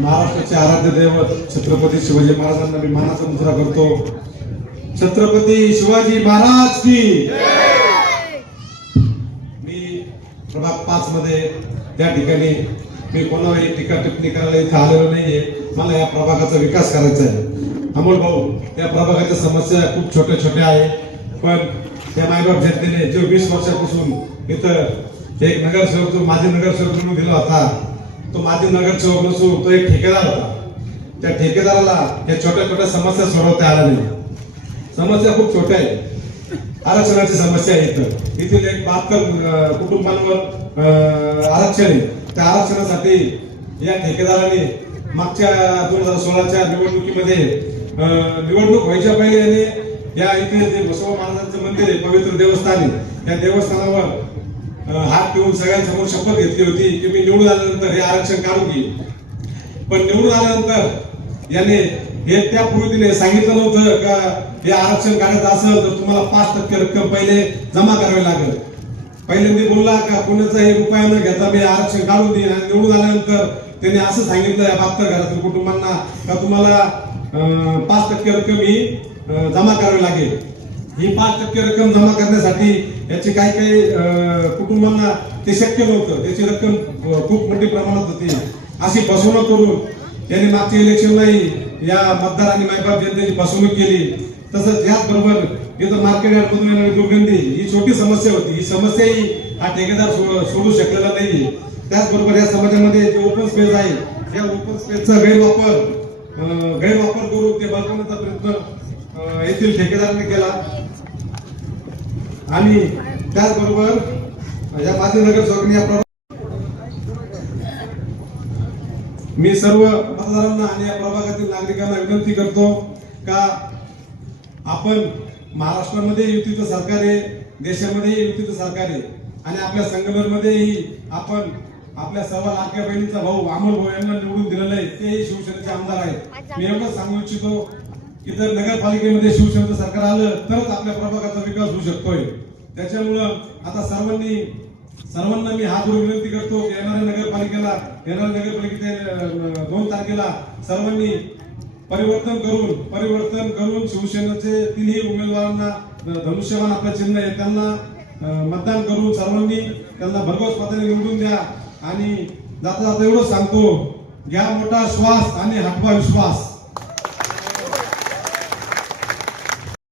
महाराष्ट्राचे आराध्य दैवत छत्रपती शिवाजी महाराजांना मी मानाचा मुद्रा करतो. छत्रपती शिवाजी महाराज की मी प्रभाग पाच मध्ये त्या ठिकाणी मी कोणालाही टीका टिप्पणी करायला इथे आलेलो नाहीये. मला या प्रभागाचा विकास करायचा आहे. अमोल भाऊ त्या प्रभागाच्या समस्या खूप छोट्या छोट्या आहे. पण त्या मायबाप जनतेने जो वीस वर्षापासून इथं एक नगरसेवक जो नगरसेवक म्हणून दिला होता तो मातीव नगर चौक नसून तो एक ठेकेदार होता. त्या ठेकेदाराला या छोट्या छोट्या समस्या सोडवता आल्या नाही. समस्या खूप छोट्या आहेत. आरक्षणाची समस्या आहे इथं. येथील एक बहात्तर कुटुंबांवर आरक्षण आहे. त्या आरक्षणासाठी या ठेकेदाराने मागच्या दोन हजार सोळाच्या निवडणुकीमध्ये निवडणूक व्हायच्या पहिले या इथे जे बसव महाराजांचं मंदिर आहे पवित्र देवस्थान आहे. या देवस्थानावर हात ठेवून सगळ्यांसमोर शपथ घेतली होती की मी निवडून आल्यानंतर हे आरक्षण काढून घेईन. पण निवडून आल्यानंतर याने हे त्या पूर्वीने सांगितलं नव्हतं का हे आरक्षण काढायचं असेल तर तुम्हाला पाच टक्के रक्कम पहिले जमा करावी लागेल. पहिल्यांदा बोलला का कुणाचाही रुपया न घेता मी आरक्षण काढून देईन आणि निवडून आल्यानंतर त्यांनी असं सांगितलं या बहात्तर घरातील कुटुंबांना का तुम्हाला अं, पाच टक्के रक्कम ही जमा करावी लागेल. ही पाच टक्के रक्कम जमा करण्यासाठी याची काही काही कुटुंबांना ते शक्य नव्हतं. त्याची रक्कम खूप मोठी प्रमाणात होती. अशी फसवणूक करून त्यांनी मागच्या इलेक्शनलाही या मतदार आणि मायबाप जनतेची फसवणूक केली. तसंच याचबरोबर इथं मार्केट यार्डमधून येणारी दुर्गंधी ही छोटी समस्या होती. ही समस्याही हा ठेकेदार सोडू शकलेला नाही. त्याचबरोबर या समाजामध्ये जे ओपन स्पेस आहे या ओपन स्पेसचा गैरवापर गैरवापर करून ते बनवण्याचा प्रयत्न येथील ठेकेदारांनी केला. आणि त्याचबरोबर या माझे नगर या मी सर्व मतदारांना आणि या प्रभागातील नागरिकांना विनंती करतो का आपण महाराष्ट्रामध्ये युतीचं सरकार आहे देशामध्येही युतीचं सरकार आहे आणि आपल्या संगमरमध्येही आपण आपल्या सर्व लाडक्या बहिणीचा भाऊ अमोल भाऊ यांना निवडून दिलेलं आहे तेही शिवसेनेचे आमदार आहेत. मी एवढंच सांगू इच्छितो की जर नगरपालिकेमध्ये शिवसेनेचं सरकार आलं तरच आपल्या प्रभागाचा विकास होऊ शकतोय. त्याच्यामुळं आता सर्वांनी सर्वांना मी हात जोडून विनंती करतो की येणाऱ्या नगरपालिकेला येणाऱ्या नगरपालिकेच्या दोन तारखेला सर्वांनी परिवर्तन करून परिवर्तन करून शिवसेनेचे तिन्ही उमेदवारांना अं, आपलं चिन्ह आहे त्यांना मतदान करून सर्वांनी त्यांना भरघोस पदाने निवडून द्या. आणि जाता जाता एवढं सांगतो घ्या मोठा श्वास आणि हटवा विश्वास.